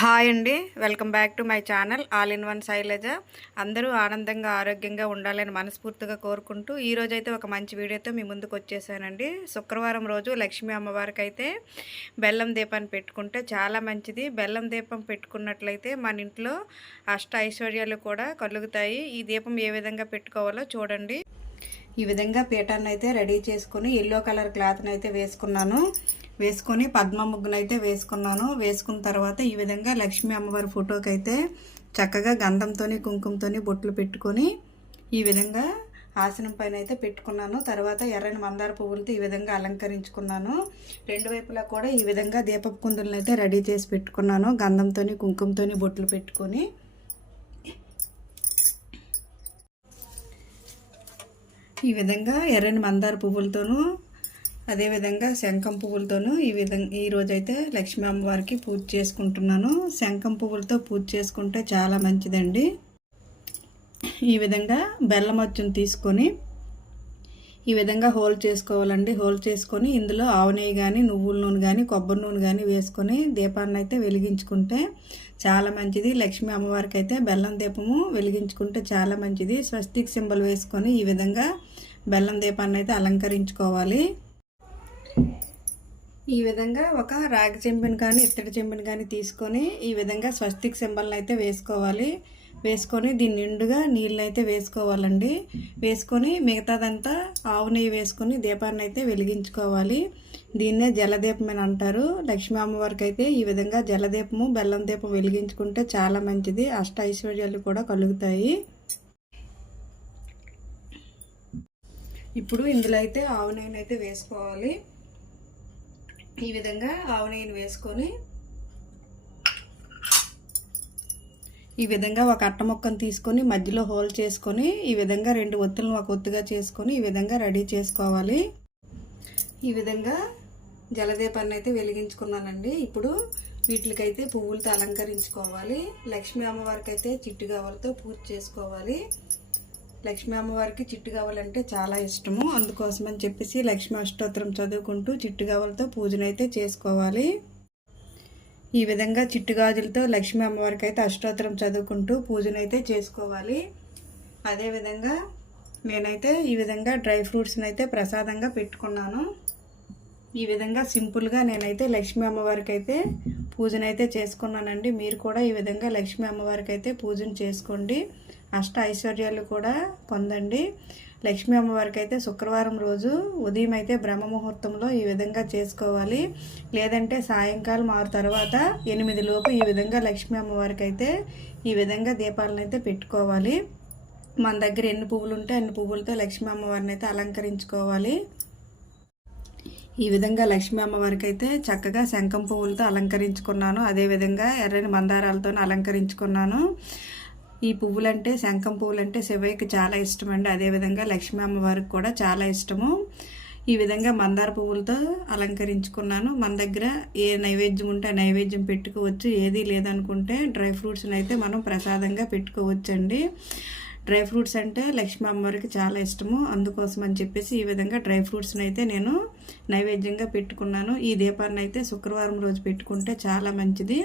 Hi అండి. Welcome back to my channel all in one Sailaja. అందరూ ఆనందంగా ఆరోగ్యంగా ఉండాలని మనస్ఫూర్తిగా కోరుకుంటూ ఈరోజు అయితే ఒక మంచి వీడియోతో మీ ముందుకు వచ్చేసానండి. శుక్రవారం రోజు లక్ష్మీ అమ్మవారికి అయితే బెల్లం దీపాన్ని పెట్టుకుంటే చాలా మంచిది. బెల్లం దీపం పెట్టుకున్నట్లయితే మన ఇంట్లో అష్ట ఐశ్వర్యాలు కూడా కలుగుతాయి. ఈ దీపం ఏ విధంగా పెట్టుకోవాలో చూడండి. ఈ విధంగా పీఠాన్ని అయితే రెడీ చేసుకొని ఎల్లో కలర్ క్లాత్ని అయితే వేసుకున్నాను. వేసుకొని పద్మ ముగ్గునైతే వేసుకున్నాను. వేసుకున్న తర్వాత ఈ విధంగా లక్ష్మీ అమ్మవారి ఫోటోకి అయితే చక్కగా గంధంతోని కుంకుమతోని బొట్లు పెట్టుకొని ఈ విధంగా ఆసనం పైన అయితే పెట్టుకున్నాను. తర్వాత ఎర్రని మందార పువ్వులతో ఈ విధంగా అలంకరించుకున్నాను. రెండు వైపులా కూడా ఈ విధంగా దీపపు కుందులను అయితే రెడీ చేసి పెట్టుకున్నాను. గంధంతోని కుంకుమతోని బొట్లు పెట్టుకొని ఈ విధంగా ఎర్రని మందార పువ్వులతోనూ అదేవిధంగా శంఖం పువ్వులతోనూ ఈ విధంగా ఈరోజైతే లక్ష్మీ అమ్మవారికి పూజ చేసుకుంటున్నాను. శంఖం పువ్వులతో పూజ చేసుకుంటే చాలా మంచిదండి. ఈ విధంగా బెల్లం అచ్చును తీసుకొని ఈ విధంగా హోల్ చేసుకోవాలండి. హోల్ చేసుకొని ఇందులో ఆవు నెయ్యి కానీ నువ్వుల నూనె కానీ కొబ్బరి నూనె కానీ వేసుకొని దీపాన్ని అయితే వెలిగించుకుంటే చాలా మంచిది. లక్ష్మీ అమ్మవారికి అయితే బెల్లం దీపము వెలిగించుకుంటే చాలా మంచిది. స్వస్తిక్ సింబల్ వేసుకొని ఈ విధంగా బెల్లం దీపాన్ని అయితే అలంకరించుకోవాలి. ఈ విధంగా ఒక రాగి చెంబుని కానీ ఇత్తడి చెంబుని కానీ తీసుకొని ఈ విధంగా స్వస్తిక్ సింబల్ని అయితే వేసుకోవాలి. వేసుకొని దీన్ని నిండుగా నీళ్ళు అయితే వేసుకోవాలండి. వేసుకొని మిగతాదంతా ఆవు నెయ్యి వేసుకొని దీపాన్ని అయితే వెలిగించుకోవాలి. దీన్నే జలదీపం అని అంటారు. లక్ష్మీ అమ్మవారికి అయితే ఈ విధంగా జలదీపము బెల్లం దీపం వెలిగించుకుంటే చాలా మంచిది. అష్ట ఐశ్వర్యాలు కూడా కలుగుతాయి. ఇప్పుడు ఇందులో అయితే ఆవు నెయ్యిని అయితే వేసుకోవాలి. ఈ విధంగా ఆవు నెయ్యిని వేసుకొని ఈ విధంగా ఒక అట్ట ముక్కను తీసుకొని మధ్యలో హోల్ చేసుకొని ఈ విధంగా రెండు ఒత్తులను ఒక ఒత్తుగా చేసుకొని ఈ విధంగా రెడీ చేసుకోవాలి. ఈ విధంగా జలదీపాన్ని అయితే వెలిగించుకున్నానండి. ఇప్పుడు వీటికైతే పువ్వులతో అలంకరించుకోవాలి. లక్ష్మీ అమ్మవారికి అయితే చిట్టుగావలతో పూజ చేసుకోవాలి. లక్ష్మీ అమ్మవారికి చిట్టు కావాలంటే చాలా ఇష్టము. అందుకోసమని చెప్పేసి లక్ష్మీ అష్టోత్తరం చదువుకుంటూ చిట్టు కావాలతో పూజనైతే చేసుకోవాలి. ఈ విధంగా చిట్టు గాజులతో లక్ష్మీ అమ్మవారికి అయితే అష్టోత్తరం చదువుకుంటూ పూజనైతే చేసుకోవాలి. అదేవిధంగా నేనైతే ఈ విధంగా డ్రై ఫ్రూట్స్ని అయితే ప్రసాదంగా పెట్టుకున్నాను. ఈ విధంగా సింపుల్గా నేనైతే లక్ష్మీ అమ్మవారికి అయితే పూజనైతే చేసుకున్నానండి. మీరు కూడా ఈ విధంగా లక్ష్మీ అమ్మవారికి అయితే పూజను చేసుకోండి. అష్ట ఐశ్వర్యాలు కూడా పొందండి. లక్ష్మీ అమ్మవారికి అయితే శుక్రవారం రోజు ఉదయం అయితే బ్రహ్మ ముహూర్తంలో ఈ విధంగా చేసుకోవాలి. లేదంటే సాయంకాలం ఆరు తర్వాత ఎనిమిది లోపు ఈ విధంగా లక్ష్మీ అమ్మవారికి అయితే ఈ విధంగా దీపాలను అయితే పెట్టుకోవాలి. మన దగ్గర ఎన్ని పువ్వులు ఉంటే అన్ని పువ్వులతో లక్ష్మీ అమ్మవారిని అయితే అలంకరించుకోవాలి. ఈ విధంగా లక్ష్మీ అమ్మవారికి అయితే చక్కగా శంఖం పువ్వులతో అలంకరించుకున్నాను. అదేవిధంగా ఎర్రని మందారాలతో అలంకరించుకున్నాను. ఈ పువ్వులంటే శంఖం పువ్వులంటే శివయ్యకి చాలా ఇష్టం అండి అదేవిధంగా లక్ష్మీ అమ్మవారికి కూడా చాలా ఇష్టము. ఈ విధంగా మందార పువ్వులతో అలంకరించుకున్నాను. మన దగ్గర ఏ నైవేద్యం ఉంటే నైవేద్యం పెట్టుకోవచ్చు. ఏది లేదనుకుంటే డ్రై ఫ్రూట్స్ని అయితే మనం ప్రసాదంగా పెట్టుకోవచ్చండి. డ్రై ఫ్రూట్స్ అంటే లక్ష్మీ అమ్మవారికి చాలా ఇష్టము. అందుకోసం అని చెప్పేసి ఈ విధంగా డ్రై ఫ్రూట్స్ని అయితే నేను నైవేద్యంగా పెట్టుకున్నాను. ఈ దీపాన్ని అయితే శుక్రవారం రోజు పెట్టుకుంటే చాలా మంచిది.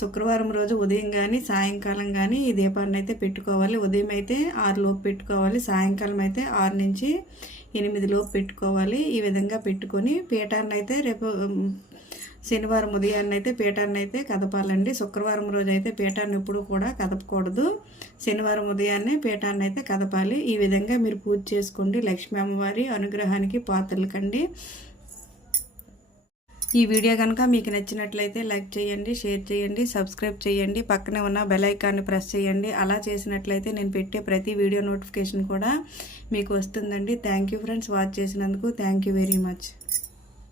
శుక్రవారం రోజు ఉదయం కానీ సాయంకాలం కానీ ఈ దీపాన్ని అయితే పెట్టుకోవాలి. ఉదయం అయితే ఆరు లోపు పెట్టుకోవాలి. సాయంకాలం అయితే ఆరు నుంచి ఎనిమిది లోపు పెట్టుకోవాలి. ఈ విధంగా పెట్టుకొని పీఠాన్ని అయితే రేపు శనివారం ఉదయాన్నైతే అయితే పీఠాన్ని అయితే కదపాలండి. శుక్రవారం రోజు అయితే పీఠాన్ని ఎప్పుడు కూడా కదపకూడదు. శనివారం ఉదయాన్నే పీఠాన్ని అయితే కదపాలి. ఈ విధంగా మీరు పూజ చేసుకోండి. లక్ష్మీ అమ్మవారి అనుగ్రహానికి పాత్రలు కండి. ఈ వీడియో కనుక మీకు నచ్చినట్లయితే లైక్ చేయండి షేర్ చేయండి సబ్స్క్రైబ్ చేయండి పక్కనే ఉన్న బెల్ ఐకాన్ని ప్రెస్ చేయండి. అలా చేసినట్లయితే నేను పెట్టే ప్రతి వీడియో నోటిఫికేషన్ కూడా మీకు వస్తుందండి. థ్యాంక్ యూ ఫ్రెండ్స్ వాచ్ చేసినందుకు థ్యాంక్ యూ వెరీ మచ్.